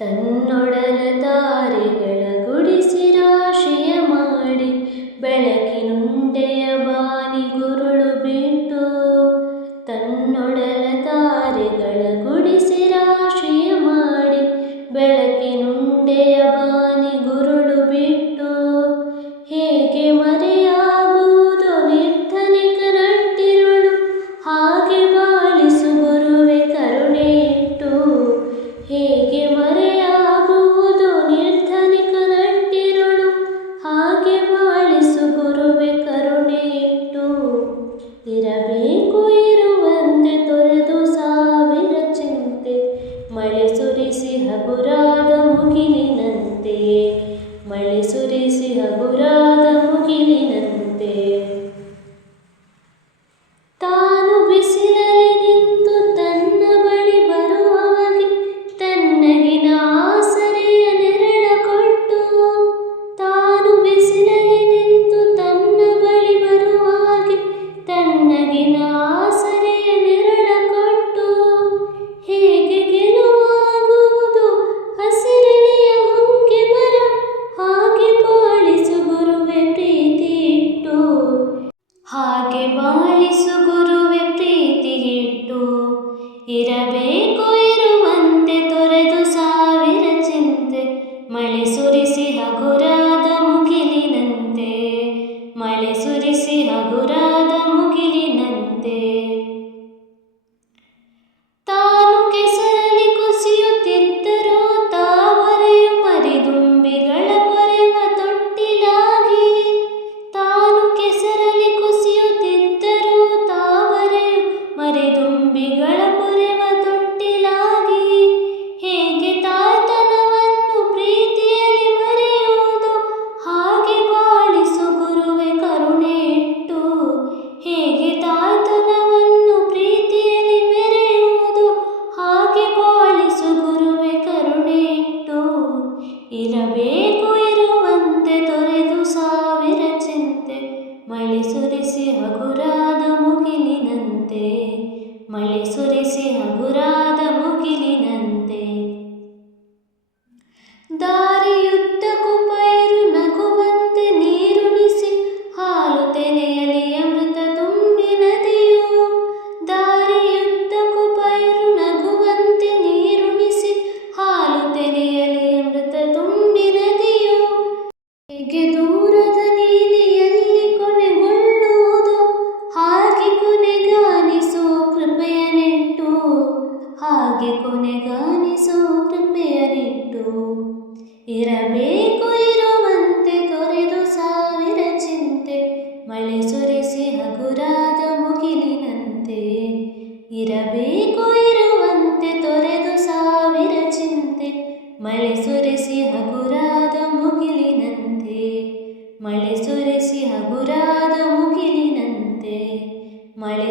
ತನ್ನೊಡಲ ತಾರೆಗಳ ಗುಡಿಸಿ ರಾಶಿಯ ಮಾಡಿ ಬೆಳಕಿನುಂಡೆಯ ಬಾನಿ ಗುರುಳು ಬಿಟ್ಟು ತನ್ನೊಡಲ ತಾರೆಗಳ ಗುಡಿಸಿ ರಾಶಿಯ ಮಾಡಿ ಬೆಳಕಿನುಂಡೆಯ ಸುರಿಸಿ ಹಗುರ ಇರಬೇಕು ಇರುವಂತೆ ತೊರೆದು ಸಾವಿರ ಚಿಂತೆ ಮೈಸೂರು ಮನಸ್ಸು ಕೃಪೆಯಲಿಟ್ಟು ಇರಬೇಕು ಇರುವಂತೆ ತೊರೆದು ಸಾವಿರ ಚಿಂತೆ, ಮಳೆ ಸುರಿಸಿ ಹಗುರಾದ ಮುಗಿಲಿನಂತೆ. ಇರಬೇಕು ಇರುವಂತೆ ತೊರೆದು ಸಾವಿರ ಚಿಂತೆ, ಮಳೆ ಸುರಿಸಿ ಹಗುರಾದ ಮುಗಿಲಿನಂತೆ. ಮಳೆ ಸುರಿಸಿ ಹಗುರಾದ ಮುಗಿಲಿನಂತೆ, ಮಳೆ